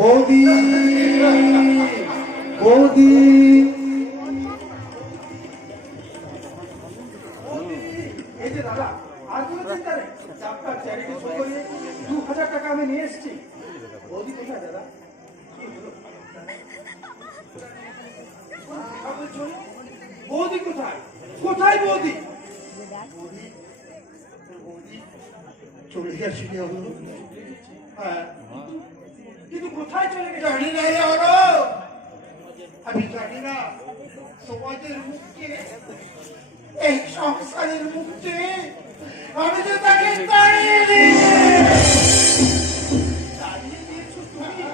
বৌদি বৌদি এই যে দাদা আর কোনো চিন্তা নেই, আপনার চ্যারিটি শো করিয়ে 2000 টাকা আমি নিয়ে এসেছি। বৌদি কোথায় দাদা? বৌদি কোথায়? কোথায় বৌদি? চলে গেছি। হ্যাঁ, কিন্তু কোথায় চলে গেছে জানি না। আমি জানি না সমাজের মুখে, এই সংসারের মুখে আমি যে তাকে তাড়িয়ে দিয়েছো তুমি।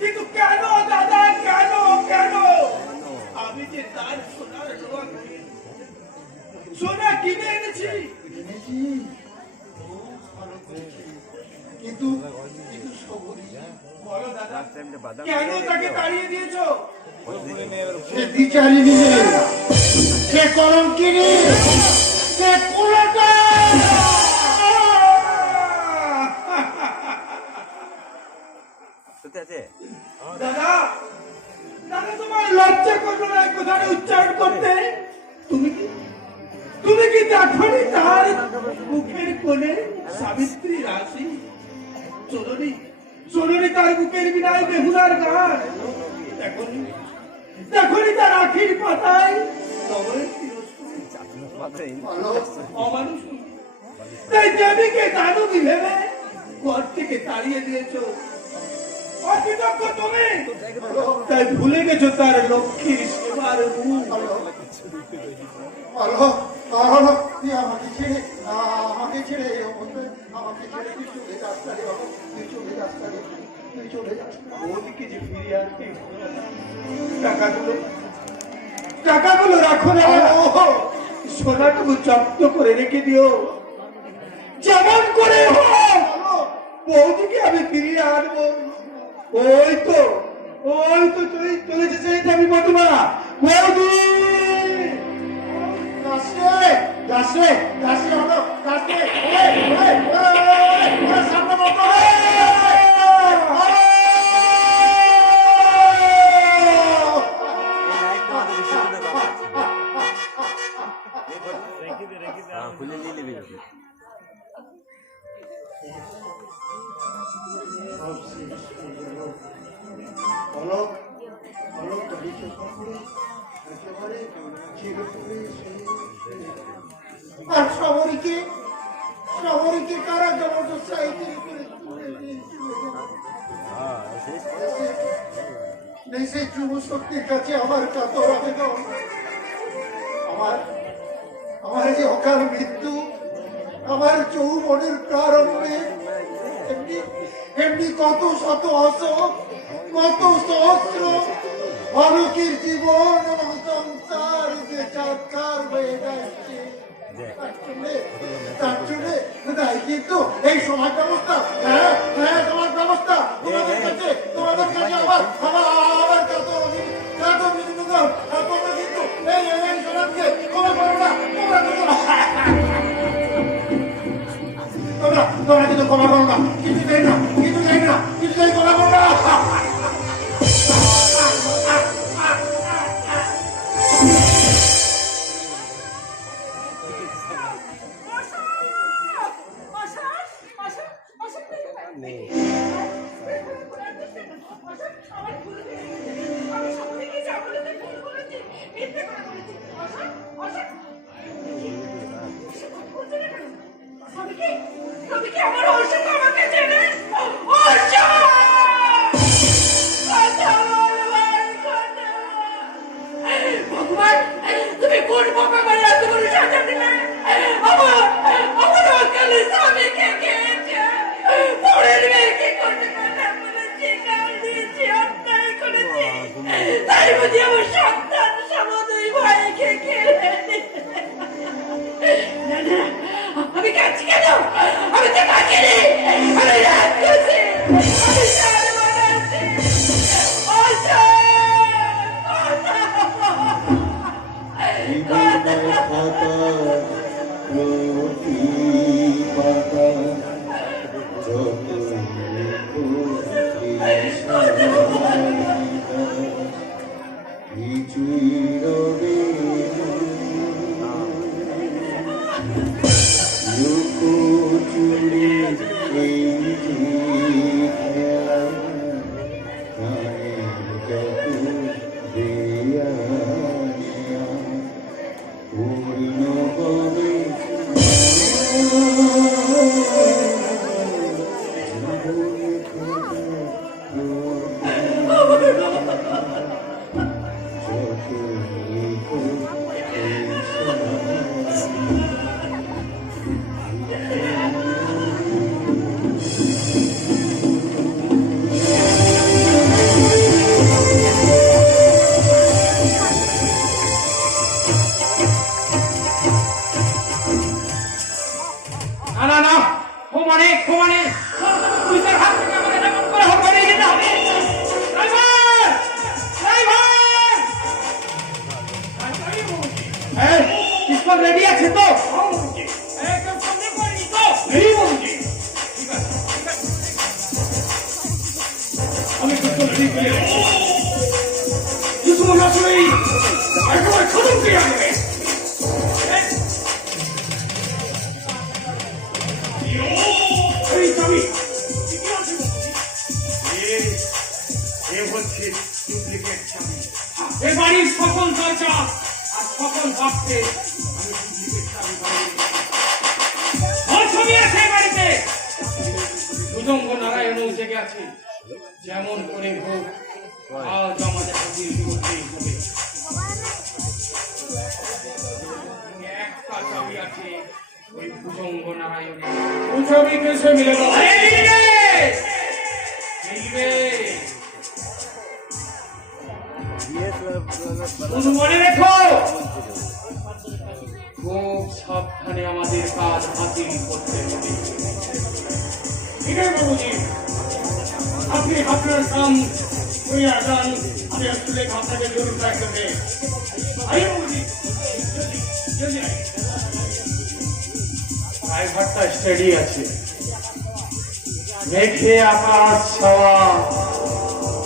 কিন্তু কেন দাদা, কেন কেন? আমি যে তার সোনার সোনা কিনে এনেছি, কিন্তু বলো দাদা, কেন তাকে তাড়িয়ে দিয়েছো? সে বিচারিণী, সে কলঙ্কিনী, সে কুলটা। দাদা দাদা, তোমার লজ্জা করলো না কথাটা উচ্চারণ করতে? তুমি কি দেখনি তার মুখের কোণে সাবিত্রী রাশি? চলনি তার বুকের বিনায় বেহুলার গান? দেখনি তার আখির পাতায় অমানুষ? তাই দেবীকে দানবী ভেবে ঘর থেকে তাড়িয়ে দিয়েছো। অকৃতজ্ঞ তুমি, তাই ভুলে গেছো তার লক্ষ্মীর সেবার রূপ। আমাকে ছেড়ে আমাকে ছেড়ে আমাকে ছেড়ে তুই চলে যাস না রে বাবা, তুই চলে যাস না রে, তুই চলে যাস না। ওদিকে যে ফিরে আসবি, টাকাগুলো রাখো না, সোনাটুকু জব্দ করে রেখে দিও। যেমন করে হোক বৌদিকে আমি ফিরিয়ে আনবো। ওই তো চলে যেতে আমি মধুমা। বৌদি খুলে নিয়ে নেবে। আর শহরীকে কারা জবরদস্তি সেই যুব শক্তির কাছে আমার কাতর আবেদন। আমার যে অকাল মৃত্যু, আমার যৌবনের প্রারম্ভে এমনি কত শত অশোক, কত সহস্র অলৌকিক জীবন এবং সংসার যে চাকার হয়ে যাচ্ছে। তার জন্য তাই কিন্তু এই সমাজ ব্যবস্থা, সমাজ ব্যবস্থা তোমাদের কাছে আবার তোমরা কিন্তু এই সমাজকে ক্ষমা করো না। তোমরা কিন্তু ক্ষমা করো না, কিছু চাই না, ক্ষমা করো না। যত লুকোচুরি এই খেলা গানের যত দেয়া পূর্ণ হবে না না না ঘুমানে ঘুমানে পুলিশের হাত থেকে আমাকে এমন করে হত্যা নিয়ে যেতে হবে ড্রাইভার ড্রাইভার এই পিস্তল রেডি আছে তো একদম সামনে করি তো এই বলছি ঠিক আছে ঠিক আছে আমি পিস্তল রেডি করে রেখেছি দুশ্মন আসলেই একেবারে খতম করে আনবে এ বাড়ির সকল দরজা আর সকল বাক্সে আমি ডুপ্লিকেট চাবি বানিয়ে ছবি আছে বাড়িতে দুজঙ্গ নারায়ণ জেগে আছে যেমন করে হোক আজ আমাদের হাজির করতেই হবে একটা চাবি আছে ওই দুজঙ্গ নারায়ণের ও ছবি কেসে মিলে মিলবে শুধু মনে রেখো খুব সাবধানে আমাদের কাজ হাসিল করতে হবে ঠিক আছে বাবুজি আপনি আপনার কাম করে যান আমি আসলে আপনাকে জরুর থাকতে আইয়ে বাবুজি জলদি আই ড্রাইভারটা স্টেডি আছে দেখে আকাশ ছাওয়া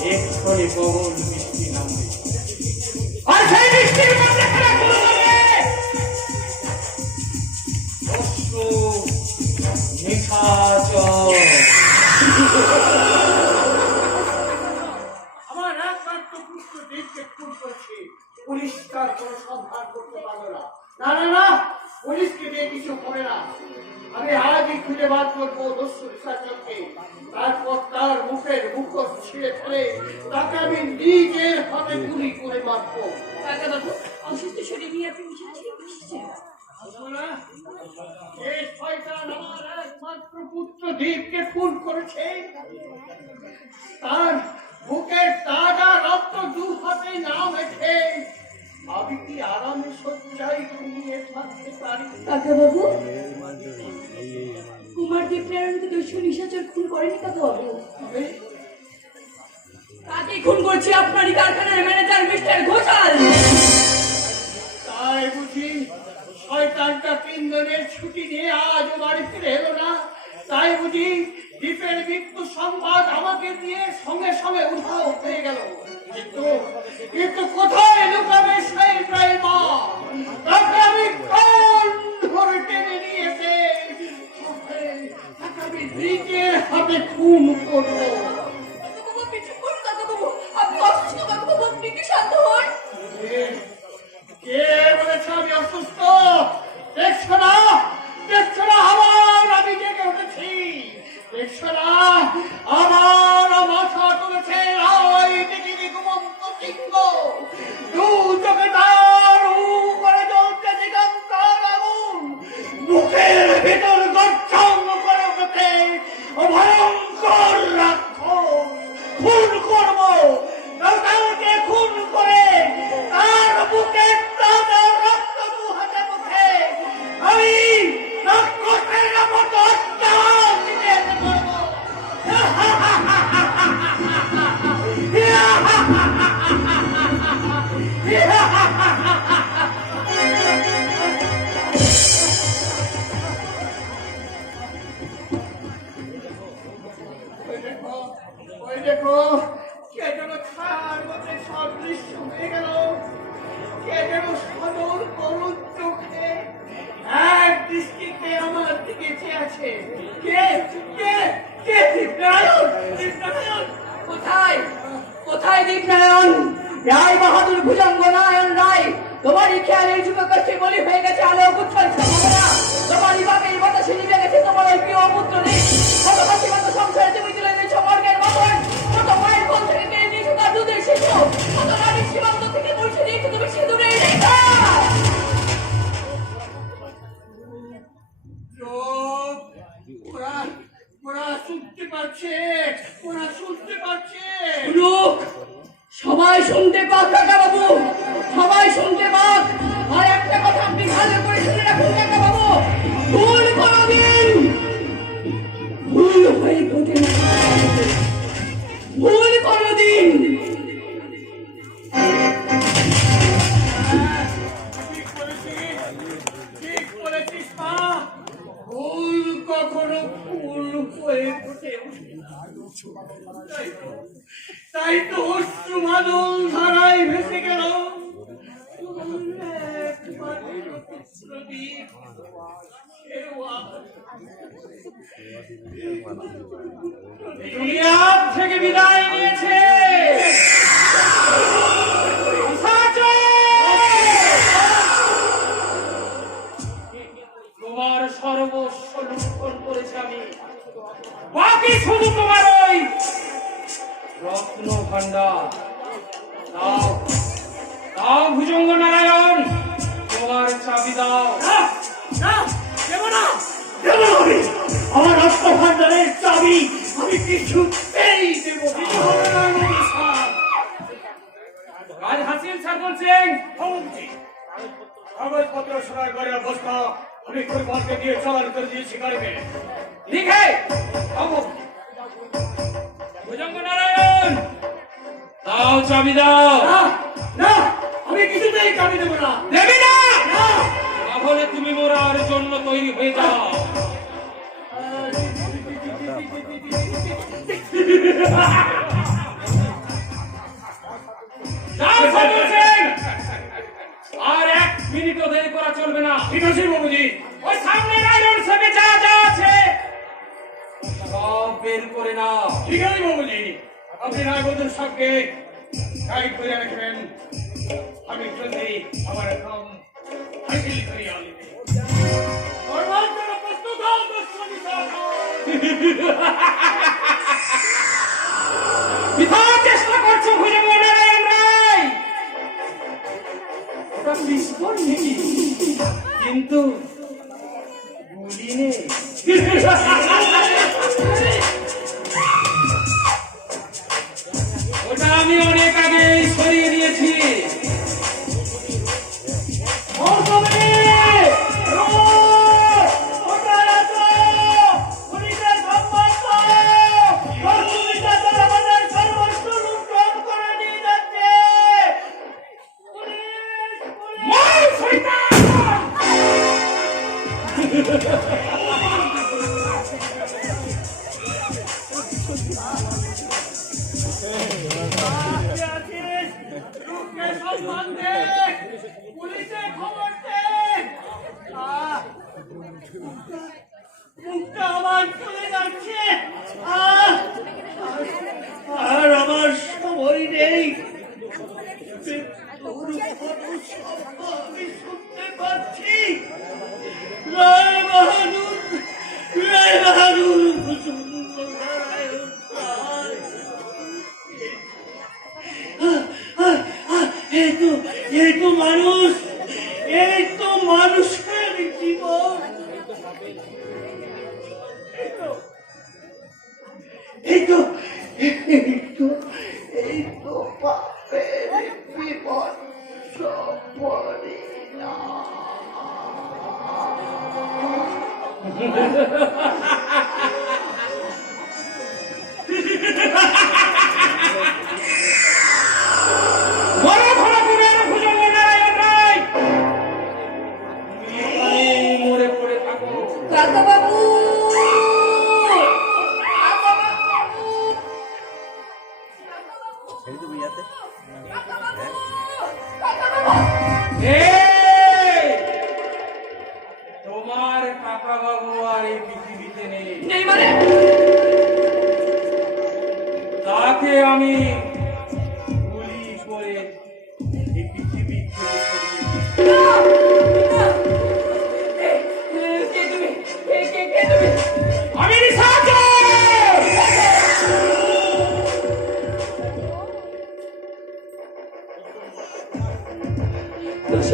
এক্ষুনি পবন বৃষ্টি নামবে আর সেই বৃষ্টির মধ্যে খেলা শুরু হবে আমার একমাত্র পুত্র দেশকে খুন করছে পুলিশকার কোনো সন্ধান করতে পারলো না না না না পুলিশকে দিয়ে কিছু হবে না আমি আজই খুঁজে বার করবো দস্যু নিশাচরকে তারপর তার মুখের মুখোশ ছিঁড়ে ফেলে তাকে আমি নিজের হাতে গুলি করে মারবো কাকাবাবু অসুস্থ শরীর নিয়ে আপনি মিশাচ্ছেন এই শয়তান আমার একমাত্র পুত্র দীপকে খুন করেছে তার বুকের তাজা রক্ত দু হাতে না রেখে আমি কি আরামে শয্যায় ঘুমিয়ে থাকতে পারি কাকাবাবু কুমার দেবনারায়ণকে দস্যু নিশাচর খুন করেনি কাকাবাবু তাকে খুন করছে আপনারই কারখানার ম্যানেজার মিস্টার ঘোষাল তাই বুঝি শয়তানটা 3 দিনের ছুটি নিয়ে আজও বাড়ি ফিরে এলো না তাই বুঝি দীপের মৃত্যু সংবাদ আমাকে দিয়ে সঙ্গে সঙ্গে উধাও হয়ে গেল কিন্তু কোথায় লুকাবে সেই ড্রাইভার তাকে আমি কোন ধরে টেনে নিয়েছে তাকে আমি নিজের হাতে খুন করবো কাকাবাবু আপনি চুপ করুন কাকাবাবু আপনি অসুস্থ কাকাবাবু আপনি কি শান্ত হন কে বলেছে আমি অসুস্থ দেখছো না আবার আমি জেগে উঠেছি দেখছো না আমার মাথা তুলেছে ওই পৃথিবী ঘুমন্ত সিংহ দু চোখে তার করে জ্বলছে দিগন্তার আগুন বুকের ভিতর গর্জন করে ওঠে ভয়ঙ্কর দৃষ্টিতে আমার দিকে চেয়ে আছে। কে কে কে দীপনারায়ণ? দীপনারায়ণ কোথায় কোথায় দীপনারায়ণ? রায় বাহাদুর ভুজঙ্গ নারায়ণ রায় তোমারই খেয়ালের যুবককে বলি হয়ে গেছে আলো উচ্ছল সম্ভাবনা। তোমারই বাপের বাতাসে নিভে গেছে তোমার ওই প্রিয় পুত্র নেই। কত হাসিমত সংসারে তুমি তুলে দিয়েছ মর্গের মতন। কত মায়ের কোল থেকে কেড়ে নিয়েছো তার দুধের শিশু। কত রানীর সীমান্ত থেকে মুছে দিয়েছো তুমি সিঁদুরের রেখা। চুপ! ওরা শুনতে পাচ্ছে, ওরা শুনতে পাচ্ছে। লোক সবাই শুনতে পাক কাকা বাবু, সবাই শুনতে পাক। আর একটা কথা আপনি ভালো করে শুনে রাখুন কাকা বাবু, ভুল কোনোদিন ভুল হয়ে ঘটে না। ভুল কোনোদিন ঠিক বলেছিস মা, ভুল কখনো ভুল হয়ে ওঠে না। তাই তো অশ্রু মাদল ধারায় ভেসে গেল দুনিয়া থেকে বিদায় নিয়েছে। তোমার সর্বস্ব লুণ্ঠন করেছে আমি, বাকি শুধু তোমার ওই রত্ন ভান্ডার। দাও দাও ভুজঙ্গ নারায়ণ, তোমার চাবি দাও। দেব না, দেব না আমি। আমার রত্ন ভান্ডারের চাবি আমি কিছুতেই দেব না। আজ হাসিল সাগর সিং কাগজপত্র সরাই করে অবস্থা আমি কুরবানকে দিয়ে চালান করে দিয়েছি গাড়িতে। লিখে ভুজঙ্গ নারায়ণ, দাও চাবি দাও। না, আমি কিছুতেই চাবি দেব না। দেবে না? তাহলে তুমি মোরার জন্য তৈরি হয়ে যাও। আর 1 মিনিটও দেরি করা চলবে না। ঠিক আছে বাবুজি। ওই সামনে আয়রন সবে যা যা আছে সব বের করে নাও। ঠিক আছে বাবুজি, আপনি রায়বন্ধুর সবকে গাইড করে রাখবেন। আমি জলদি আমার কাম হাসিল করি আনবে। প্রস্তুত হও দুশ্মনী বিধার চেষ্টা করছো ভুজঙ্গ নারায়ণ রায়। ওটা পিস্তল নেই, কিন্তু গুলি নেই। ওটা আমি অনেক আগে সরিয়ে দিয়েছি। মুখটা আমার চলে যাচ্ছে, আর আমার সময় নেই। আমি শুনতে পাচ্ছি রায় বাহাদুর, রায় বাহাদুর এই তো মানুষ, এই তো মানুষের জীবন। এই তো পাপের বিপদ সপরে না। মরে পড়ে থাকো কাকা বাবু। তোমার কাকা বাবু আর এই পৃথিবীতে নেই। নেই মানে? তাকে আমি গুলি করে এই পৃথিবী থেকে সরিয়ে দিয়েছি। না, না। কে তুমি? কে তুমি? আমি নিশাচর!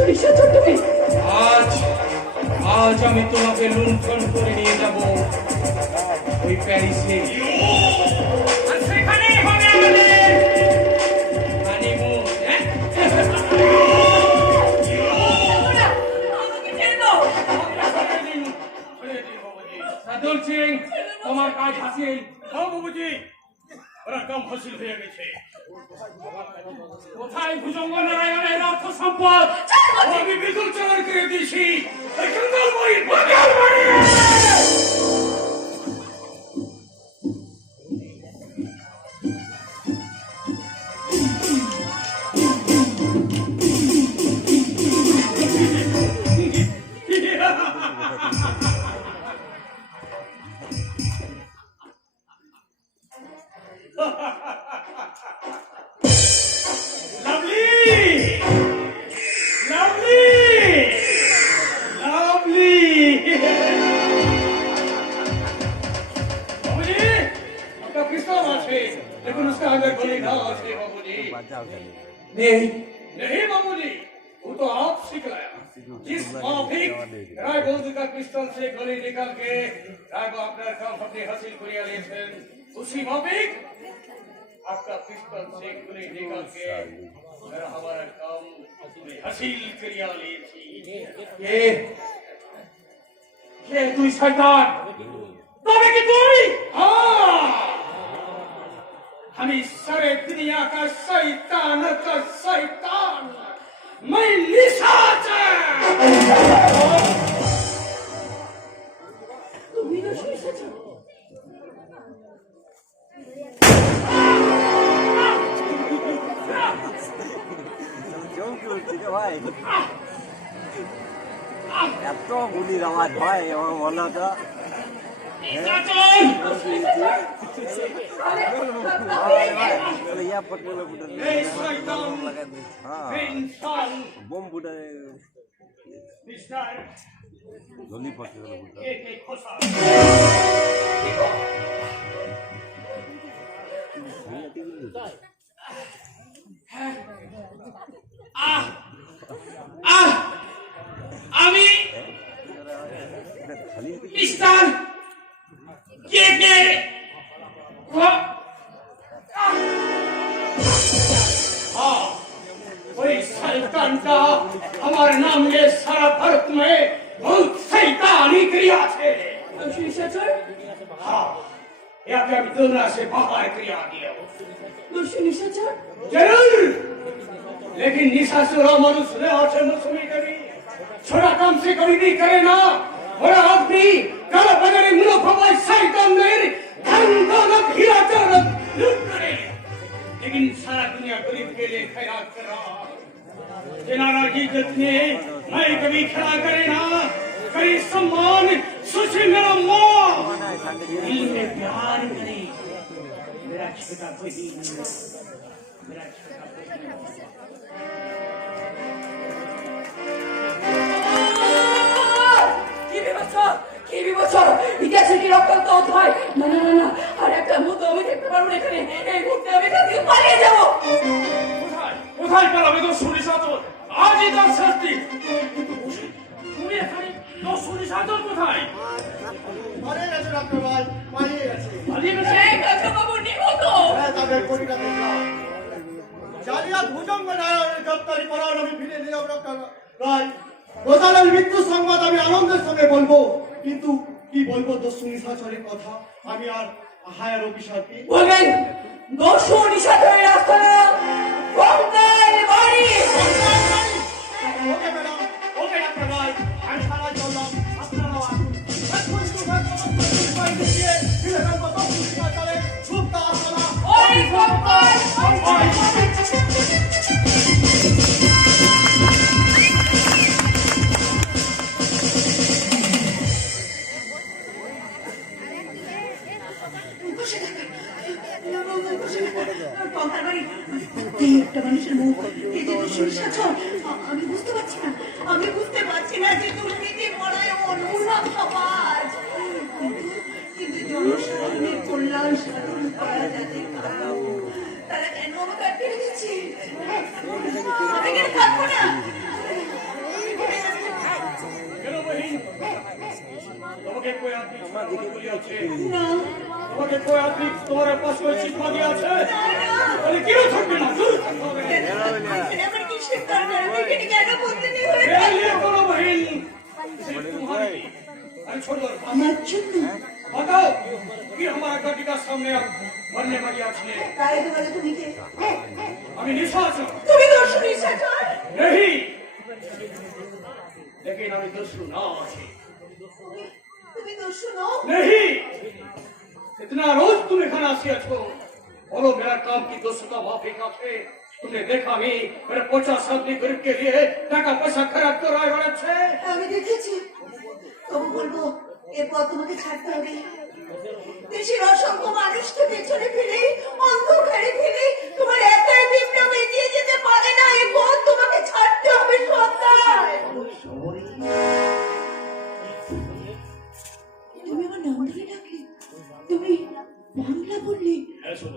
নিশাচর তুমি? আজ আমি তোমাকে লুণ্ঠন করে নিয়ে যাব ওই প্যারিসে। আর সেখানেই হবে আমাদের হানিমুন। আমাকে ছেড়ে দাও। সাদুল সিং, তোমার কাজ হাসিল। বাবুজি, ওরা কাম হাসিল হয়ে গেছে। কোথায় ভুজঙ্গ নারায়ণের অর্থ সম্পদ? আমি বিদ্যুৎ চালান করে দিয়েছি। लेकिन उसका अंदर गोली ना है बाबूजी। नहीं बाबूजी, वो तो आप सिखलाया। जिस माफिक राय बंधु का पिस्टल से गोली निकाल के राय को अपना काम अपने हासिल करिया लेছেন, उसी माफिक आपका पिस्टल से गोली निकाल के मेरा हमारा काम हासिल करिया लेছি। কে তুই শয়তান? তবে কি তুই? हाँ, हमें सारे दुनिया का शैतान का शैतान, मैं निशाचर। তুমি না নিশাচর? জোক করছি রে ভাই, এত গুলির আওয়াজ হয় আমার মনে হতো ইয়া পটলে ये शैतान, ये इंसान, বোম ফুটে मिस्टर গলি পটলে ফুটে एक खोसा। আমি খালি মিস্টার কে हाँ, वही शैतान का हमारे नाम ये सारा भारत में बहुत शैतानी क्रिया थे। নিশাচর? हाँ, या क्या दुनिया से बाहर क्रिया दिया নিশাচর? जरूर, लेकिन निशाचर मनुष्य आचे मौसमी करी छोड़ा काम से कभी नहीं करे ना। बड़ा आदमी काला बगरे मुनो फवाई शैतान मेर धन दौलत हीरा जौहरत लूट करे, लेकिन सारा दुनिया गरीब के लिए खैरात कर रहा। जिनारा की जितने मैं कभी खड़ा करे ना, करी सम्मान सुशी मेरा माँ दिल में प्यार करे। मेरा छोटा भाई, मेरा छोटा भाई। কি বিবৎসর! ইতিহাসের কি রক্তাক্ত অধ্যায়! না না না না, আর একটা মুহূর্ত আমি দেখতে পারবো না এখানে। এই মুহূর্তে আমি এখান থেকে পালিয়ে যাবো। কোথায় পালাবে তো সুনিশাচর? আজই তার শাস্তি। তুমি এখানে তো সুনিশাচর কোথায়? পালিয়ে গেছে ডক্টর ভাই, পালিয়ে গেছে। পালিয়ে গেছে? এই কাকাবাবু নিহত। হ্যাঁ, তাদের পরিণাম দেখলাম। জালিয়াত ভুজঙ্গ নারায়ণের গ্রেপ্তারি করার আমি ফিরে নিলাম ডক্টর ভাই। গোদালের মৃত্যু সংবাদ আমি আনন্দের সঙ্গে বলবো, কিন্তু কি বলবো দস্যু নিশাচরের কথা। আমি আর হায়ার অফিসারকে বলবেন দস্যু নিশাচরের আস্তানা বঙ্গাল বাড়ি। ওকে ম্যাডাম, ওকে ডক্টর ভাই, আমি সারা চললাম, আপনারাও আসুন। ওই বঙ্গাল এই যে নিশাচর, আমি বুঝতে পারছি না, আমি বুঝতে পারছি না যে দুর্নীতি পরায়ণ মুনাফাবাজ, কিন্তু জনসাধারণের কল্যাণ সাধন করা যাদের কারণ, তারা কেন আমাকে আটকে রেখেছে? আমি কেন থাকবো না? কেন বহিন? তোমাকে কই আদমি বলিয়াছে? না, তোমাকে কই আদমি তোমার পাশ করে চিঠা দিয়াছে? তাহলে কেন থাকবে না? জোর থাকতে হবে। আমার কিসের কারণে আমি এখানে কেন বন্দিনী হয়ে এলে কোনো বহিন, सिर्फ तुम्हारे। अरे छोड़ दो। আমার জন্য? बताओ कि हमारा गाड़ी का सामने आप मरने वाली आछले। তাই বলে তুমি কে? अभी निशाच हो। তুমি দর্শন নিশাচর? नहीं। लेकिन अभी दस्यु ना आछे। তুমি দর্শন? नहीं। इतना रोज तुम खाना सिया छो। बोलो मेरा काम की दोस्तता माफी का थे। तुमने देखा नहीं मेरे 50 आदमी गरीब के लिए टाका पैसा खराब कर रहा है। আমি দেখেছি, তবু বলবো এরপর তোমাকে ছাড়তে হবে। দেশের অসংখ্য মানুষকে পেছনে ফেলে, অন্ধকারে ফেলে তোমার একাই বিপ্লব এগিয়ে যেতে পারে না, এরপর তোমাকে ছাড়তে হবে সন্তান। তুমি আমার নাম ধরে ডাকলে, তুমি বাংলা বললে,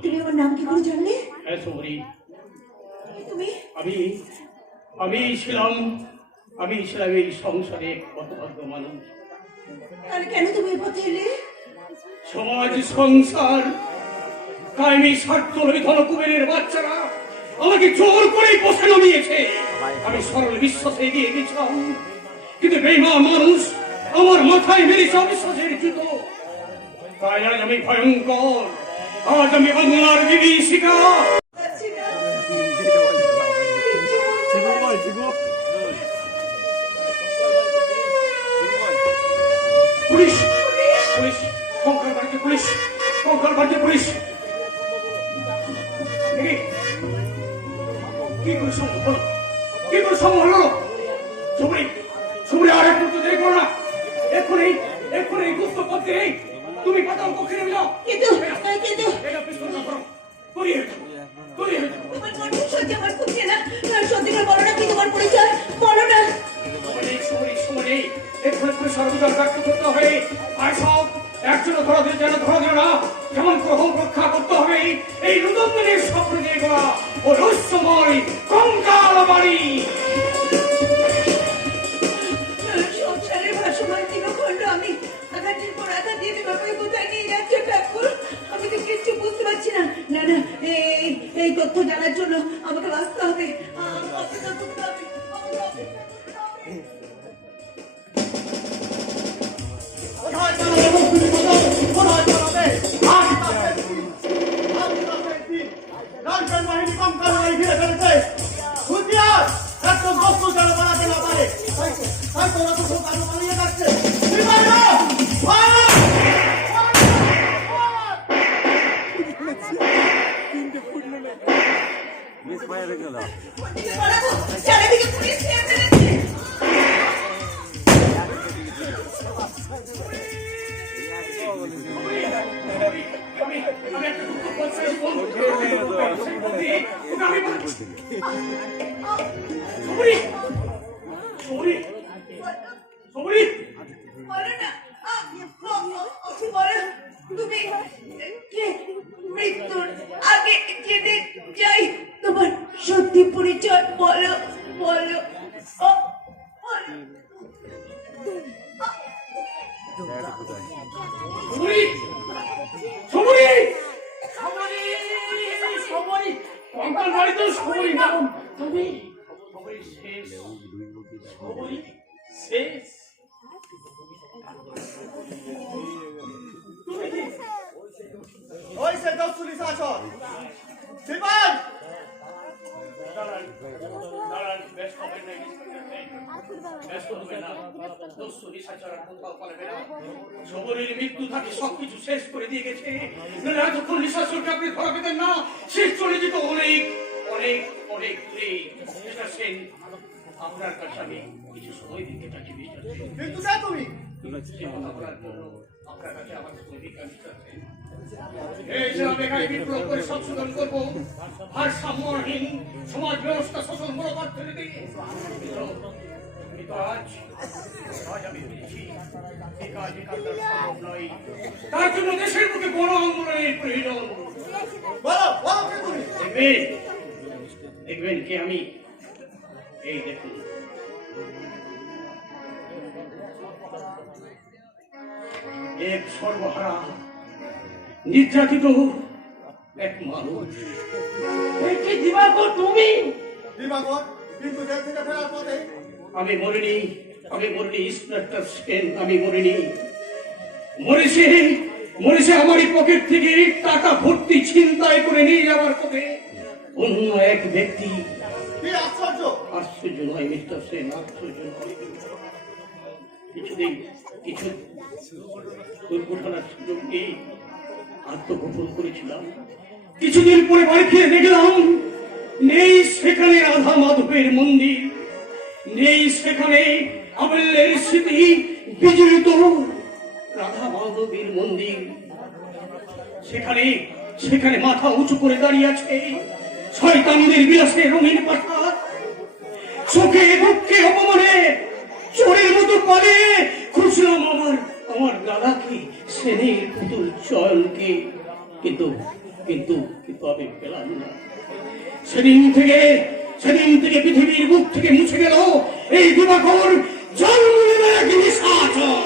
তুমি আমার নাম কি করে জানলে? ऐसो मरी তুমি আমি ছিলাম এই সংসারে কতভাগ্য মানুষ। আর কেন তুমি এ পথে এলে? সমাজ সংসার কায়েমি স্বার্থ লই ধনকুবেরের বাচ্চারা আমাকে জোর করে বসে নামিয়েছে। আমি সরল বিশ্বাসে এগিয়ে গেছিলাম, কিন্তু বেঈমান মানুষ আমার মাথায় মেরেছে অবিশ্বাসের জুতো। তাই আজ আমি ভয়ঙ্কর, আজ আমি বাংলার বিভীষিকা। আচ্ছা না? পুলিশ পুলিশ কঙ্কাল বাড়িতে পুলিশ। কি করে সম্ভব হলো? কি করে সম্ভব হলো? সুমরি আর একটু তো দেরি করো না। এক্ষুনি গুপ্ত পথে তুমি পাতাল পক্ষে নেমে যাও। কিন্তু এটা পিস্তল না করো, তৈরি হয়ে যাও। তোমার কণ্ঠস্বর আমার খুব চেনা। সত্যি করে বলো না কি তোমার পরিচয়, বলো না। সময় এক্ষুনি পুলিশ সর্বদা ব্যক্ত করতে হবে। আর সব একজনে ধরা দিল যেন ধরা দিল না, যেমন গ্রহ রক্ষা করতে হবে এই রুদনের স্বপ্ন দিয়ে গড়া ও রহস্যময় কঙ্কাল বাড়ি। সংসারের ভাসমান তৃণখণ্ড আমি আঘাতের পর আঘাত দিয়ে তোমাকে কোথায় নিয়ে যাচ্ছ ঠাকুর? আমি তো কিচ্ছু বুঝতে পারছি না। না না, এই তথ্য জানার জন্য আমাকে বাঁচতে হবে, অপেক্ষা করতে হবে, আমাকে অপেক্ষা করতে হবে। কোথায় চালাবে বস্তুটি কোথায়? কোথায় চালাবে? আজ তাকে লালপেন বাহিনী কঙ্কাল বাড়ি ঘিরে ফেলেছে। হুঁশিয়ার, একদম বস্তু যেন বাড়াতে না পারে। তাই তোরা তো খুব আগে পালিয়ে যাচ্ছে। বিমাইরা, ফায়ার! মিস ফায়ার হয়ে গেল। ওদিকে পালাবো, চারিদিকে পুলিশ ঘিরে ফেলেছে। আমি একটা দুঃখ করছি বন্ধু। আমি বলছি সমরি বলো না, বলো তুমি কে? মৃত্যুর আগে জেনে যাই তোমার সত্যি পরিচয়, বলো বলো। সমরি কঙ্কাল বাড়ি তো সমরি নাম। তুমি শেষ ওই সে দস্যু নিশাচর। বিমান! দাঁড়ান, ব্যস্ত হবেন না, ব্যস্ত হবেন না। দস্যু নিশাচর আর কোথাও পালাবে না। সমরির মৃত্যু তাকে সবকিছু শেষ করে দিয়ে গেছে। নাহলে এতক্ষণ নিশাচরকে আপনি ধরা পেতেন না। শেষ চলে যেত অনেক অনেক অনেক দূরে। মিস্টার সেন, আপনার কাছে আমি কিছু সময় দিতে চাচ্ছি। মিস্টার সেন, কিন্তু কে তুমি? চিন্তা করার জন্য আপনার কাছে আমার অধিকার আছে। এই যে আমি এখানে বিপ্লব করে সংশোধন করবো, ভারসাম্যহীন সমাজ ব্যবস্থা শোষণ মনোভাব ফেলে দিই। কিন্তু আজ আমি বুঝছি এই কাজ সম্ভব নয়। তার জন্য দেশের বুকে বড় আন্দোলনের প্রয়োজন। বলো বলো কি তুমি? দেখবেন কি আমি এই দেখুন, এক সর্বহারা নির্যাতিত এক মানুষ। এই কি দিবাকর তুমি? দিবাকর, কিন্তু জেল থেকে ফেরার পথে আমি মরিনি, ইন্সপেক্টর সেন, আমি মরিনি। মরেছে আমারই পকেট থেকে টাকা ভর্তি ছিনতাই করে নিয়ে যাওয়ার পথে অন্য এক ব্যক্তি। কি আশ্চর্য! আশ্চর্য নয় মিস্টার সেন, আশ্চর্য নয়। কিছু দুর্ঘটনার সুযোগ নিয়ে আত্মগোপন করেছিলাম। কিছুদিন পরে বাড়ি ফিরে দেখলাম নেই সেখানে রাধা মাধবের মন্দির, নেই সেখানে আবল্যের স্মৃতি বিজড়িত রাধা মাধবের মন্দির। সেখানে মাথা উঁচু করে দাঁড়িয়ে আছে শয়তানদের বিলাসে রঙিন প্রাসাদ। সুখে দুঃখে অপমানে চোরের মতো পালিয়ে খুঁজলাম আমার দাদাকে, সেনের পুতুল চয়নকে, কিন্তু আমি পেলাম না। সেদিন থেকে পৃথিবীর বুক থেকে মুছে গেল এই দিবাকর জন্মের এক নিশাচর।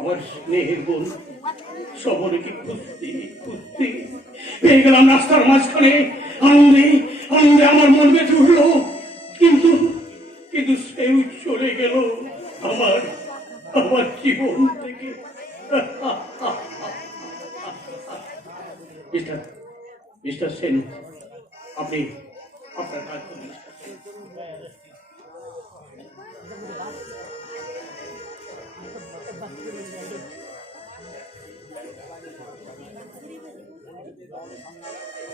আমার স্নেহের বোন শহরকে খুঁজতে পেয়ে গেলাম রাস্তার মাঝখানে। আনন্দে আমার মন বেঁচে উঠলো, কিন্তু সেও চলে গেল আমার জীবন থেকে। মিস্টার সেন, আপনি আপনার কাজ করুন।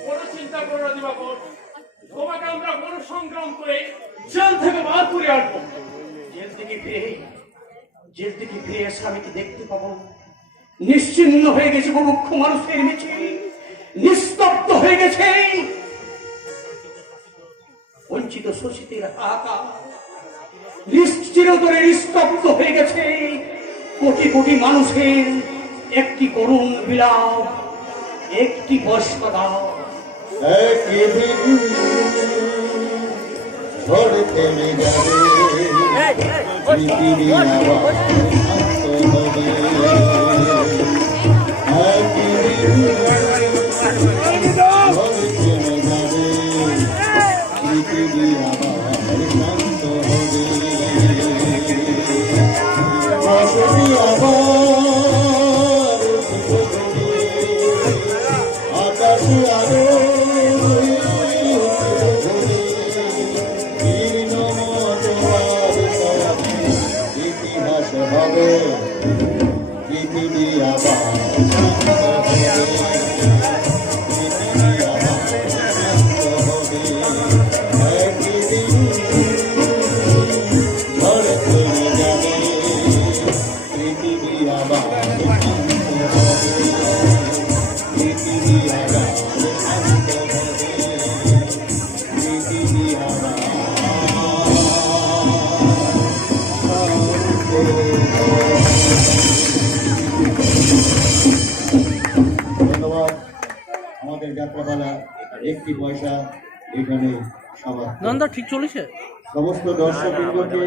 কোনো চিন্তা করো না দিবাকর, তোমাকে আমরা কোনো সংগ্রাম করে জেল থেকে বার করে আসবো। জেল থেকে ফিরে এসে আমি কি দেখতে পাবো নিশ্চিহ্ন হয়ে গেছে বুভুক্ষ মানুষের মিছিল, নিস্তব্ধ হয়ে গেছে বঞ্চিত শোষিতের হাহাকার, চিরতরে নিস্তব্ধ হয়ে গেছে কোটি কোটি মানুষের একটি করুণ বিলাপ, একটি বর্ষাদান। একদিন ঝড় থেমে যাবে, পৃথিবী আবার শান্ত হবে। একদিন ঝড় থেমে যাবে, পৃথিবী আবার শান্ত হবে। আকাশে আবার আকাশে আরো ইতিহাস হবে, পৃথিবী আবার শান্ত হবে, পৃথিবী আবার শান্ত হবে। একদিন ঝড় থেমে যাবে, পৃথিবী আবার শান্ত হবে, পৃথিবী আবার শান্ত হবে, পৃথিবী আবার ধন্যবাদ। আমাদের যাত্রাপালা একটি পয়সা এখানে সমাপ্ত। ঠিক চলেছে। সমস্ত দর্শকবৃন্দকে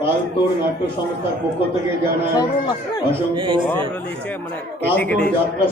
কালতোর নাট্য সংস্থার পক্ষ থেকে জানাই অসংখ্য মানে কালতোর যাত্রা